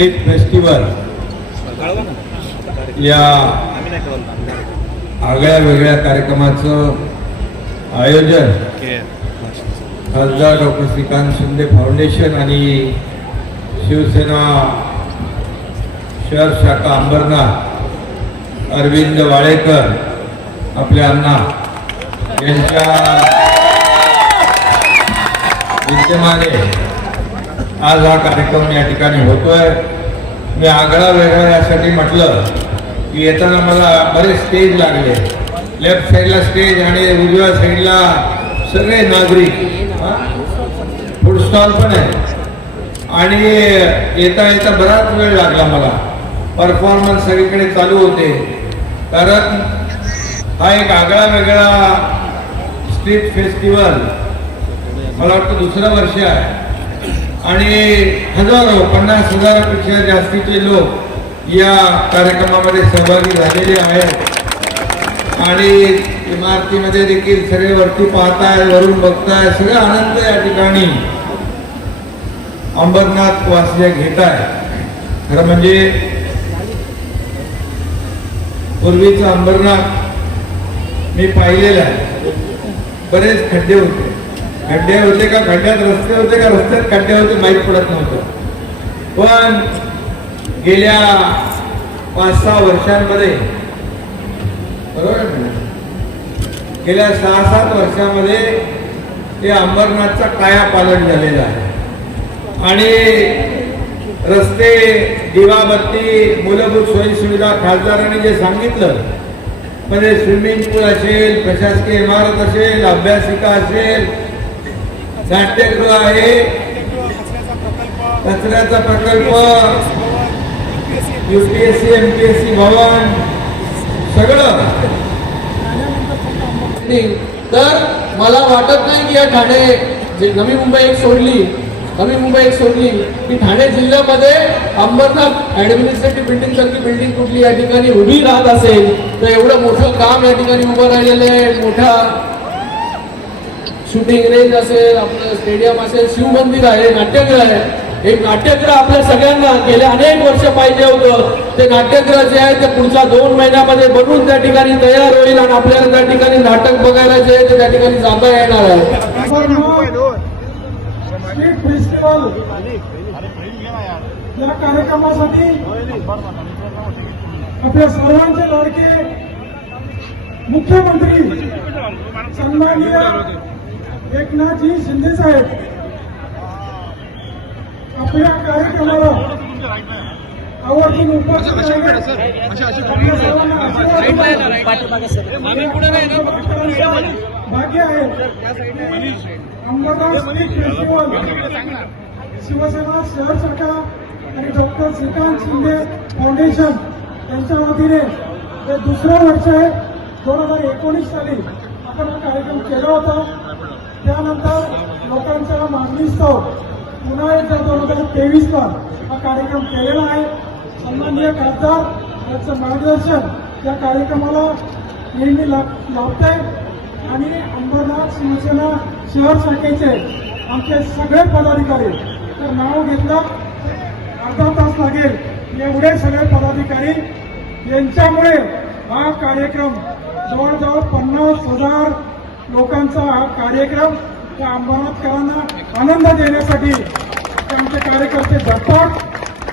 State festival या आगळ्या वेगळ्या कार्यक्रमाचं आयोजन खासदार डॉक्टर श्रीकांत शिंदे फाउंडेशन आणि शिवसेना शहर शाखा अंबरनाथ अरविंद वाळेकर आपले अण्णा यांच्या विद्यमाने आज हा कार्यक्रम या ठिकाणी होतोय। मी आगळा वेगळा यासाठी म्हटलं की येताना मला बरेच स्टेज लागले, लेफ्ट साईडला स्टेज आणि उजव्या साईडला सगळे नागरिक, फूड स्टॉल पण आहे आणि येता येता बराच वेळ लागला मला। परफॉर्मन्स सगळीकडे चालू होते कारण हा एक आगळा वेगळा स्ट्रीट फेस्टिवल मला वाटतं दुसरं वर्ष आहे आणि हजारो 50,000पेक्षा जास्तीचे लोक या कार्यक्रमामध्ये सहभागी झालेले आहेत आणि इमारतीमध्ये देखील सगळे वरती पाहताय, वरून बघताय, सगळं आनंद या ठिकाणी अंबरनाथ वासिया घेत आहे। खरं म्हणजे पूर्वीचं अंबरनाथ मी पाहिलेलं आहे, बरेच खड्डे होते का खड्ड्यात रस्ते होते का रस्त्यात खड्डे होते माहीत पडत नव्हतं। पण गेल्या 5-6 वर्षांमध्ये, बरोबर, गेल्या 6-7 वर्षांमध्ये ते अंबरनाथचा कायापालट झालेला आहे आणि रस्ते, दिवाबत्ती, मूलभूत सोयी सुविधा खासदारांनी जे सांगितलं म्हणजे स्विमिंग पूल असेल, प्रशासकीय इमारत असेल, अभ्यासिका असेल, नाट्यगृह आहे, कचऱ्याचा प्रकल्प, UPSC MPSC भवन, सगळं। तर मला वाटत नाही की या ठाणे नवी मुंबई एक सोडली की ठाणे जिल्ह्यामध्ये अंबरनाथ ऍडमिनिस्ट्रेटिव्ह बिल्डिंग सारखी बिल्डिंग कुठली या ठिकाणी उभी राहत असेल तर एवढं मोठं काम या ठिकाणी उभं राहिलेलं आहे। मोठा शूटिंग रेंज असेल, आपलं स्टेडियम असेल, शिवमंदिर आहे, नाट्यगृह आहे। एक नाट्यगृह आपल्या सगळ्यांना गेले अनेक वर्ष पाहिजे होतं। ते नाट्यगृह जे आहे ते पुढच्या 2 महिन्यामध्ये बनवून त्या ठिकाणी तयार होईल आणि आपल्याला त्या ठिकाणी नाटक बघायला जे आहे ते त्या ठिकाणी जाता येणार आहे। स्ट्रीट फेस्टिवल या कार्यक्रमासाठी आपल्या सर्वांचे लाडके मुख्यमंत्री सन्माननीय एकनाथजी शिंदे साहेब आपल्या कार्यक्रमाला आवर्जून उपस्थित भाग्य आहे। अंबरनाथ स्ट्रीट फेस्टिवल शिवसेना शहर शाखा आणि डॉक्टर श्रीकांत शिंदे फाउंडेशन यांच्या वतीने हे दुसरं वर्ष आहे। 2019 साली आपण हा कार्यक्रम केला होता, त्यानंतर लोकांच्या मागणीस्तव पुन्हा एकदा 2023ला हा कार्यक्रम केलेला आहे। सन्माननीय खासदार यांचं मार्गदर्शन या कार्यक्रमाला नेहमी लाभत आहे आणि अंबरनाथ शिवसेना शहर शाखेचे आमचे सगळे पदाधिकारी, तर नाव घेतलं अर्धा तास लागेल, एवढे सगळे पदाधिकारी यांच्यामुळे हा कार्यक्रम जवळजवळ 50,000 लोकांचा हा कार्यक्रम त्या अंबरनाथकरांना आनंद देण्यासाठी आमचे कार्यकर्ते झटतात